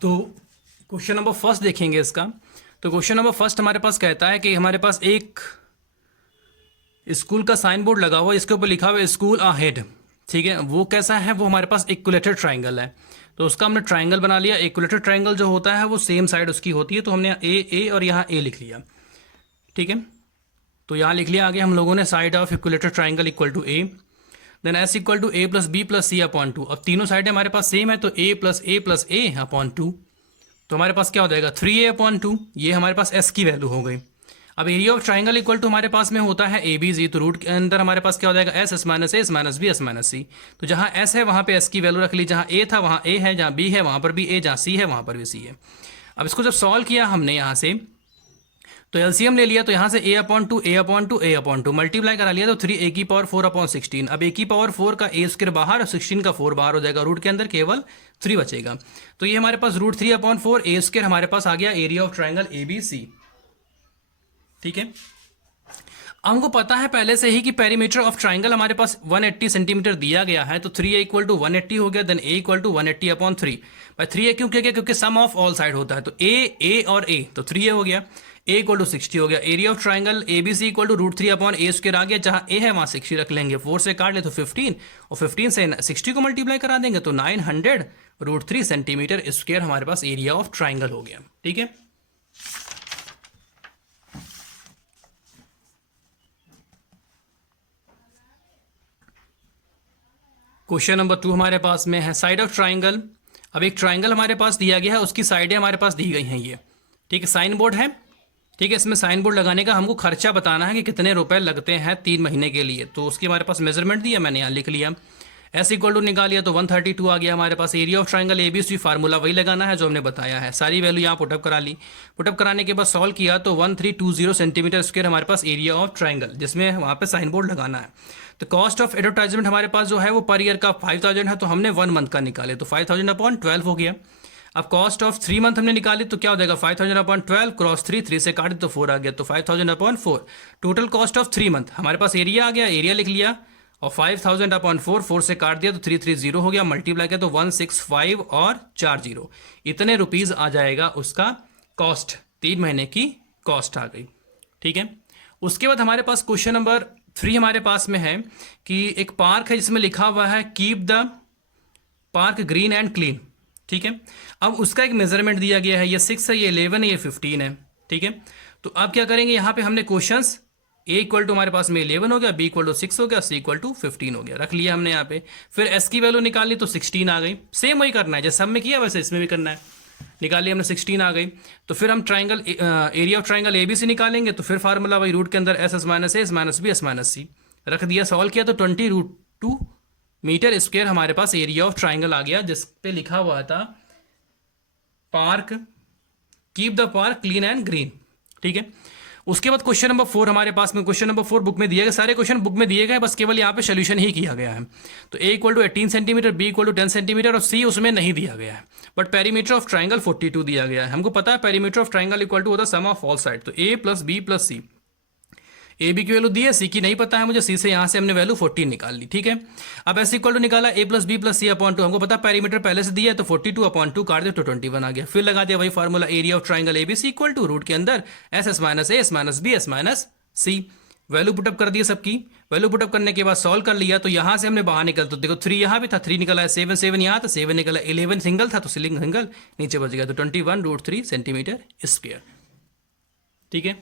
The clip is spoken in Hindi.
तो क्वेश्चन नंबर फर्स्ट देखेंगे इसका। तो क्वेश्चन नंबर फर्स्ट हमारे पास कहता है कि हमारे पास एक स्कूल का साइन बोर्ड लगा हुआ है, इसके ऊपर लिखा हुआ है स्कूल अहेड। ठीक है, वो कैसा है, वो हमारे पास इक्विलेटरल ट्राइंगल है। तो उसका हमने ट्राइंगल बना लिया। इक्विलेटरल ट्राइंगल जो होता है वो सेम साइड उसकी होती है, तो हमने ए और यहाँ ए लिख लिया। ठीक है, तो यहाँ लिख लिया आगे हम लोगों ने side of equilateral triangle equal to a, then s equal to a plus B plus c upon two. अब तीनों साइडें हमारे पास सेम है, तो a plus a upon two. तो हमारे पास क्या हो जाएगा 3a अपॉन टू, ये हमारे पास s की वैल्यू हो गई। अब area of triangle equal to हमारे पास में होता है ए बी जी, तो रूट के अंदर हमारे पास क्या हो जाएगा S minus a minus b s minus सी। तो जहाँ s है वहाँ पे s की वैल्यू रख ली, जहाँ a था वहाँ a है, जहाँ b है वहाँ पर भी a, जहाँ c है वहाँ पर भी c है। अब इसको जब सॉल्व किया हमने यहाँ से, तो एलसीएम ले लिया, तो यहाँ से a upon two A upon to A upon to multiply करा लिया, तो 3a की पावर 4 अपॉन 16। अब a की पावर 4 का a स्क्वायर बाहर और 16 का 4 बाहर हो जाएगा, रूट के अंदर केवल 3 बचेगा। तो ये हमारे पास रूट 3 अपॉन 4 a स्क्वायर हमारे पास आ गया area of triangle A B c. ठीक है, हमको पता है पहले से ही कि पेरीमीटर ऑफ ट्राइंगल हमारे पास 180 सेंटीमीटर दिया गया है, तो 3a इक्वल टू 180 हो गया, then a equal to 180 upon 3 by 3a। क्यों क्या, क्योंकि सम ऑफ ऑल साइड होता है, तो a और a, तो 3a हो गया, a इक्वल टू 60 हो गया। Area of triangle A B C equal to root 3 upon A square आ गया, जहाँ a है वहाँ 60 रख लेंगे, 4 से काट ले तो 15, और 15 से 60 को मल्टीप्लाई करा देंगे तो 900 रूट 3 सेंटीमीटर स्क्वायर हमारे पास एरिया ऑफ ट्राइंगल हो गया। ठीक है, क्वेश्चन नंबर 2 हमारे पास में है साइड ऑफ ट्राइंगल। अब एक ट्राइंगल हमारे पास दिया गया है, उसकी साइडें हमारे पास दी गई हैं ये। ठीक है, साइन बोर्ड है। ठीक है, इसमें साइन बोर्ड लगाने का हमको खर्चा बताना है कि कितने रुपए लगते हैं 3 महीने के लिए। तो उसकी हमारे पास मेजरमेंट दिया, मैंने यहाँ लिख लिया। एस इक्वल टू निकालिया तो 132 आ गया हमारे पास। Area of triangle A B C formula वही लगाना है जो हमने बताया है। सारी वैल्यू यहाँ पुटअप करा ली। पुटअप कराने के बाद सॉल्व किया तो 1320 सेंटीमीटर स्क्वायर हमारे पास एरिया ऑफ ट्राइंगल, जिसमें वहाँ पे साइन बोर्ड लगाना है। तो कॉस्ट ऑफ एडवर्टाइजमेंट हमारे पास जो है वो पर ईयर का 5000 है, तो हमने 1 मंथ का निकाले, तो 5000 अपॉन 12 हो गया। अब कॉस्ट ऑफ 3 मंथ हमने निकाली, तो क्या हो जाएगा 5000 अपॉन 12 क्रॉस 3 से काट तो 4 आ गया, तो 5000 upon 4। Total cost of 3 month हमारे पास एरिया आ गया, एरिया लिख लिया, और 5000 अपॉन 4 से काट दिया तो 330 हो गया, मल्टीप्लाई किया तो 165 और 40, इतने रुपीज़ आ जाएगा उसका कॉस्ट, 3 महीने की कॉस्ट आ गई। ठीक है, उसके बाद हमारे पास क्वेश्चन नंबर 3 हमारे पास में है कि एक पार्क है जिसमें लिखा हुआ है keep the park green and clean. ठीक है, अब उसका एक मेजरमेंट दिया गया है, ये 6 है, ये 11 है, ये 15 है। ठीक है, तो अब क्या करेंगे, यहाँ पे हमने क्वेश्चंस a इक्वल टू हमारे पास में 11 हो गया, b इक्वल टू 6 हो गया, c इक्वल टू 15 हो गया, रख लिया हमने यहाँ पे। फिर s की वैल्यू निकाल ली तो 16 आ गई। सेम वही करना है जैसे सब में किया वैसे इसमें भी करना है। निकाल लिया हमने 16 आ गई। तो फिर हम triangle area of triangle A B c निकालेंगे, तो फिर फार्मूला वही रूट के अंदर s minus a minus b s minus c रख दिया। सॉल्व किया तो 20√2 मीटर स्क्वायर हमारे पास एरिया ऑफ ट्राइंगल आ गया, जिस पे लिखा हुआ था park keep the park clean and green. ठीक है, उसके बाद क्वेश्चन नंबर 4 हमारे पास में, क्वेश्चन नंबर 4 बुक में दिए गए, सारे क्वेश्चन बुक में दिए गए, बस केवल यहाँ पे सोल्यूशन ही किया गया है। तो a equal to 18 centimetre, b equal to 10 centimetre और c उसमें नहीं दिया गया है, बट पेरीमीटर ऑफ ट्राइंगल 42 दिया गया है। हमको पता है perimeter of triangle equal to होता है सम ऑफ ऑल साइड, तो a plus B plus C. A B की वैल्यू दी है, सी की नहीं पता है मुझे, सी से यहाँ से हमने वैल्यू 14 निकाल ली। ठीक है, अब एस इक्वल टू निकाला a plus B plus c upon 2, हमको पता पेरीमीटर पहले से दिया है, तो 42 अपॉन 2 काट दिया तो 21 आ गया। फिर लगा दिया वही formula area of triangle A B C equal to root के अंदर s minus a minus b s minus c. Value put up कर दिया सबकी। वैल्यू पुटअप करने के बाद सॉल्व कर लिया, तो यहाँ से हमने बाहर निकल, तो देखो 3 यहाँ भी था, 3 निकला है, 7 7 यहाँ था, 7 निकला, 11 सिंगल था तो सिंगल नीचे बच गया, तो 21√3 सेंटीमीटर स्क्वायर। ठीक है।